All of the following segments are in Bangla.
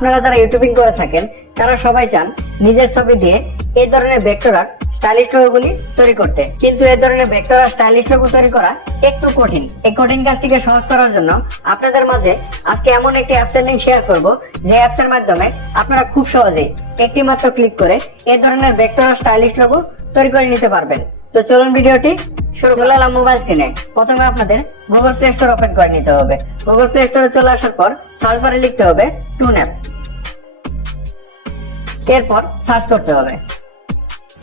আপনারা যারা ইউটিউবিং করে থাকেন, তারা সবাই চান নিজের ছবি দিয়ে এই ধরনের ভেক্টর আর্ট স্টাইলিশ লোগোগুলি তৈরি করতে। কিন্তু এই ধরনের ভেক্টর স্টাইলিশ লোগো তৈরি করা একটু কঠিন। এই কঠিন কাজটিকে সহজ করার জন্য আপনাদের মাঝে আজকে এমন একটি অ্যাপসের লিঙ্ক শেয়ার করব, যে অ্যাপসের মাধ্যমে আপনারা খুব সহজেই একটি মাত্র ক্লিক করে এই ধরনের ভেক্টর আর স্টাইলিশ লোগো তৈরি করে নিতে পারবেন। তো চলুন ভিডিওটি শুরু এলাম মোবাইল স্ক্রিনে প্রথমে আপনাদের গুগল প্লে স্টোর ওপেন করে নিতে হবে। গুগল প্লে স্টোরে চলে আসার পর সার্চ বারে লিখতে হবে টুন অ্যাপ এরপর সার্চ করতে হবে।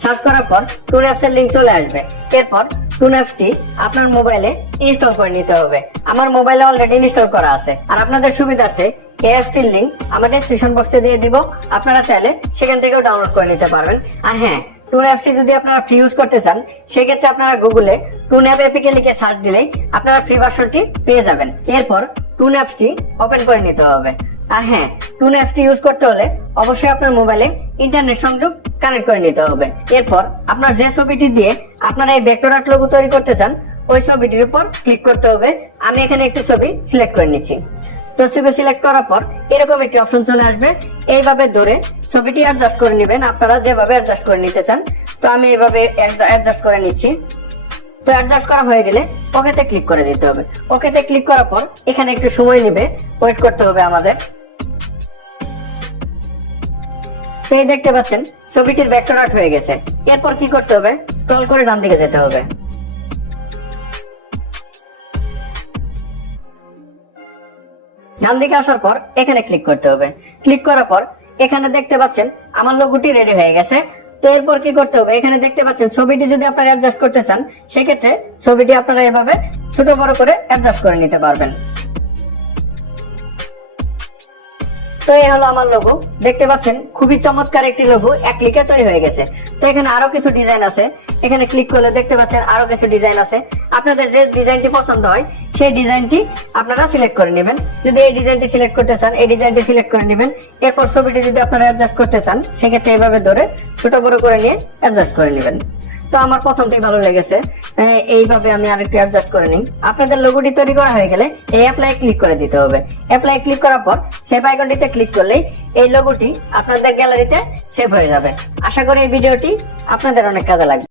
সার্চ করার পর টুন অ্যাপস এর লিংক চলে আসবে। এরপর টুন অ্যাপসটি আপনার মোবাইলে ইনস্টল করে নিতে হবে। আমার মোবাইলে অলরেডি ইনস্টল করা আছে। আর আপনাদের সুবিধার্থে এই লিংক আমার ডেসক্রিপশন বক্সে দিয়ে দিব। আপনারা চাইলে সেখান থেকেও ডাউনলোড করে নিতে পারবেন। আর হ্যাঁ টুন অ্যাপসটি যদি আপনারা ফ্রি ইউজ করতে চান, সেক্ষেত্রে আপনারা গুগলে টুন অ্যাপ লিখে সার্চ দিলেই আপনারা ফ্রি ভার্সনটি পেয়ে যাবেন। এরপর টুন ওপেন করে নিতে হবে। আর হ্যাঁ টুন অ্যাপসটি ইউজ করতে হলে অবশ্যই আপনার মোবাইলে ইন্টারনেট সংযোগ কানেক্ট করে নিতে হবে। এরপর আপনার যে ছবিটি দিয়ে আপনারা এই ভেক্টর আর্ট লোগো তৈরি করতে চান, ওই ছবিটির উপর ক্লিক করতে হবে। আমি এখানে একটি ছবি সিলেক্ট করে নিচ্ছি। তো সিলেক্ট করার পর এরকম একটি অপশন চলে আসবে। এইভাবে ধরে ছবিটি অ্যাডজাস্ট করে নেবেন। আপনারা যেভাবে অ্যাডজাস্ট করে নিতে চান, তো আমি এইভাবে অ্যাডজাস্ট করে নিচ্ছি। তো অ্যাডজাস্ট করা হয়ে গেলে ওকেতে ক্লিক করে দিতে হবে। ওকেতে ক্লিক করার পর এখানে একটু সময় নেবে। ওয়েট করতে হবে আমাদের। এই দেখতে পাচ্ছেন, ছবিটির ভেক্টর আর্ট হয়ে গেছে। এরপর কি করতে হবে? স্ক্রল করে ডান দিকে যেতে হবে। ডান দিকে আসার পর এখানে ক্লিক করতে হবে। ক্লিক করার পর এখানে দেখতে পাচ্ছেন আমার লোগোটি রেডি হয়ে গেছে। তো এরপর কি করতে হবে? এখানে দেখতে পাচ্ছেন ছবিটি যদি আপনারা অ্যাডজাস্ট করতে চান, সেক্ষেত্রে ছবিটি আপনারা এভাবে ছোট বড় করে অ্যাডজাস্ট করে নিতে পারবেন। তো এই হলো আমার লোগো দেখতে পাচ্ছেন, খুবই চমৎকার একটি লোগো এক ক্লিকে তৈরি হয়ে গেছে। তো এখানে আরও কিছু ডিজাইন আছে। এখানে ক্লিক করলে দেখতে পাচ্ছেন আরও কিছু ডিজাইন আছে। আপনাদের যে ডিজাইনটি পছন্দ হয়, সেই ডিজাইনটি আপনারা সিলেক্ট করে নেবেন। যদি এই ডিজাইনটি সিলেক্ট করতে চান, এই ডিজাইনটি সিলেক্ট করে নেবেন। এরপর ছবিটি যদি আপনারা অ্যাডজাস্ট করতে চান, সেক্ষেত্রে এইভাবে ধরে ছোট বড় করে নিয়ে অ্যাডজাস্ট করে নেবেন। তো আমার প্রথমটাই ভালো লেগেছে। এইভাবে আমি আরেকটু অ্যাডজাস্ট করে নিই। আপনাদের লোগোটি তৈরি করা হয়ে গেলে এই অ্যাপ্লাই ক্লিক করে দিতে হবে। অ্যাপ্লাই ক্লিক করার পর সেভ আইকনটিতে ক্লিক করলেই এই লোগোটি আপনাদের গ্যালারিতে সেভ হয়ে যাবে। আশা করি এই ভিডিওটি আপনাদের অনেক কাজে লাগবে।